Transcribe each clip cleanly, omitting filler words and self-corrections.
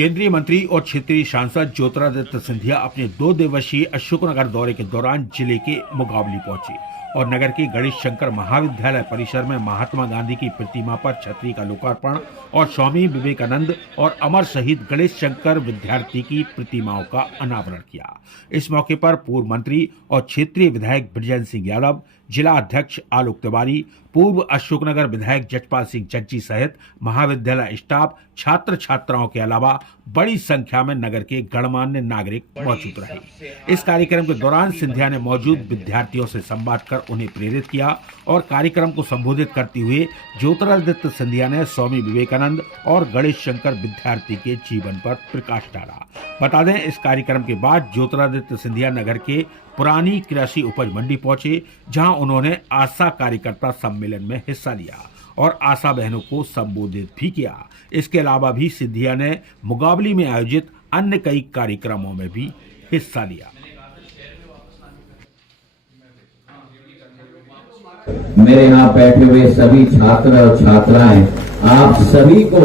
केंद्रीय मंत्री और क्षेत्रीय सांसद ज्योतिरादित्य सिंधिया अपने 2 दिवसीय अशोकनगर दौरे के दौरान जिले के मुगावली पहुंचे और नगर के गणेश शंकर महाविद्यालय परिसर में महात्मा गांधी की प्रतिमा पर छतरी का लोकार्पण और स्वामी विवेकानंद और अमर शहीद गणेश शंकर विद्यार्थी की प्रतिमाओं का अनावरण किया। इस मौके पर पूर्व मंत्री और क्षेत्रीय विधायक ब्रिजेंद्र सिंह यादव, जिला अध्यक्ष आलोक तिवारी, पूर्व अशोकनगर विधायक जजपाल सिंह जज्जी सहित महाविद्यालय स्टाफ, छात्र छात्राओं के अलावा बड़ी संख्या में नगर के गणमान्य नागरिक मौजूद रहे। इस कार्यक्रम के दौरान सिंधिया ने मौजूद विद्यार्थियों से संवाद कर उन्हें प्रेरित किया और कार्यक्रम को संबोधित करते हुए ज्योतिरादित्य सिंधिया ने स्वामी विवेकानंद और गणेश शंकर विद्यार्थी के जीवन पर प्रकाश डाला। बता दें, इस कार्यक्रम के बाद ज्योतिरादित्य सिंधिया नगर के पुरानी कृषि उपज मंडी पहुंचे, जहां उन्होंने आशा कार्यकर्ता सम्मेलन में हिस्सा लिया और आशा बहनों को संबोधित भी किया। इसके अलावा भी सिंधिया ने मुगावली में आयोजित अन्य कई कार्यक्रमों में भी हिस्सा लिया। मेरे यहाँ बैठे हुए सभी छात्र और छात्राएं, आप सभी को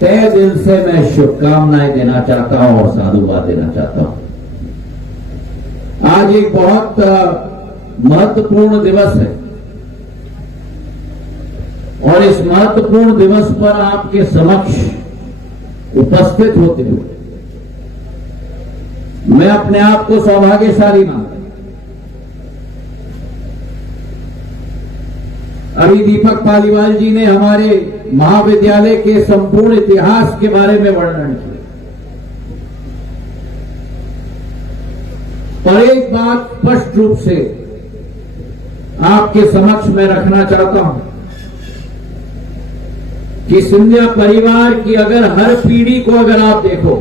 तहे दिल से मैं शुभकामनाएं देना चाहता हूं और साधुवाद देना चाहता हूं। आज एक बहुत महत्वपूर्ण दिवस है और इस महत्वपूर्ण दिवस पर आपके समक्ष उपस्थित होते हुए मैं अपने आप को सौभाग्यशाली मानता हूं। अभी दीपक पालीवाल जी ने हमारे महाविद्यालय के संपूर्ण इतिहास के बारे में वर्णन किया, और एक बात स्पष्ट रूप से आपके समक्ष में रखना चाहता हूं कि सिंधिया परिवार की अगर हर पीढ़ी को अगर आप देखो,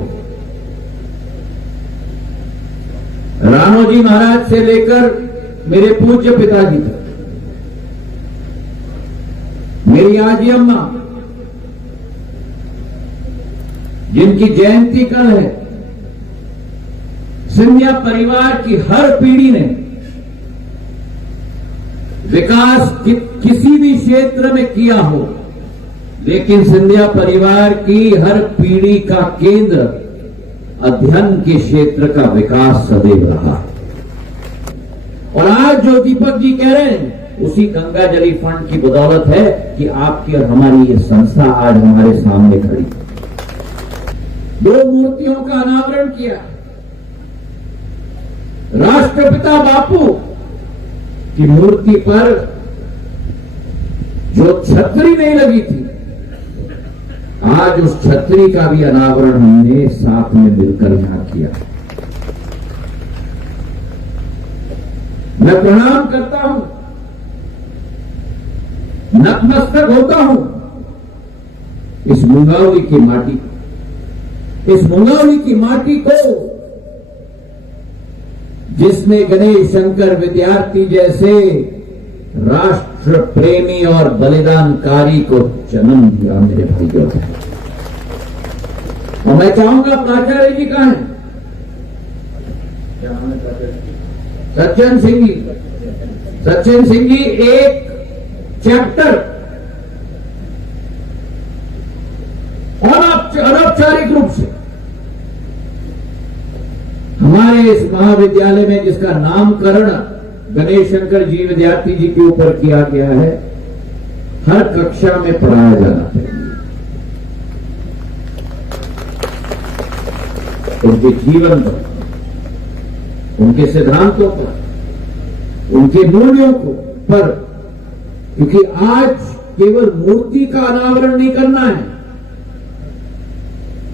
राणोजी महाराज से लेकर मेरे पूज्य पिताजी तक, मेरी आजी अम्मा जिनकी जयंती कल है, सिंधिया परिवार की हर पीढ़ी ने विकास किसी भी क्षेत्र में किया हो, लेकिन सिंधिया परिवार की हर पीढ़ी का केंद्र अध्ययन के क्षेत्र का विकास सदैव रहा। और आज जो दीपक जी कह रहे हैं, उसी गंगा जली फंड की बदौलत है कि आपकी और हमारी ये संस्था आज हमारे सामने खड़ी। 2 मूर्तियों का अनावरण किया। राष्ट्रपिता बापू की मूर्ति पर जो छतरी नहीं लगी थी, आज उस छतरी का भी अनावरण हमने साथ में मिलकर यहां किया। मैं प्रणाम करता हूं, नतमस्तक होता हूं इस मुंगावली की माटी, इस मुंगावली की माटी को जिसने गणेश शंकर विद्यार्थी जैसे राष्ट्र प्रेमी और बलिदानकारी को जन्म दिया। मेरे भाइयों, और मैं चाहूंगा, प्राचार्य जी कहां हैं? सज्जन सिंह जी, सज्जन सिंह जी एक चैप्टर अनौपचारिक रूप से हमारे इस महाविद्यालय में, जिसका नामकरण गणेश शंकर जी विद्यार्थी जी के ऊपर किया गया है, हर कक्षा में पढ़ाया जाना चाहिए। उनके जीवन पर, उनके सिद्धांतों पर, उनके मूल्यों पर, क्योंकि आज केवल मूर्ति का अनावरण नहीं करना है,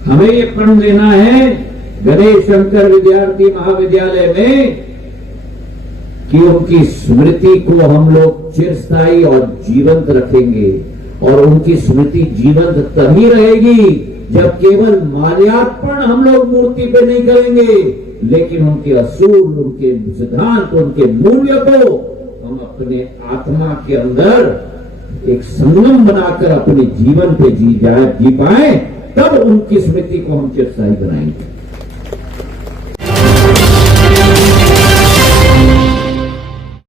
हमें ये प्रण लेना है गणेश शंकर विद्यार्थी महाविद्यालय में कि उनकी स्मृति को हम लोग चिरस्थायी और जीवंत रखेंगे। और उनकी स्मृति जीवंत तभी रहेगी जब केवल माल्यार्पण हम लोग मूर्ति पे नहीं करेंगे, लेकिन उनके असूल, उनके सिद्धांत, उनके मूल्य को हम अपने आत्मा के अंदर एक संगम बनाकर अपने जीवन पे जी पाए, तब उनकी स्मृति को हम चिरस्थायी बनाएंगे।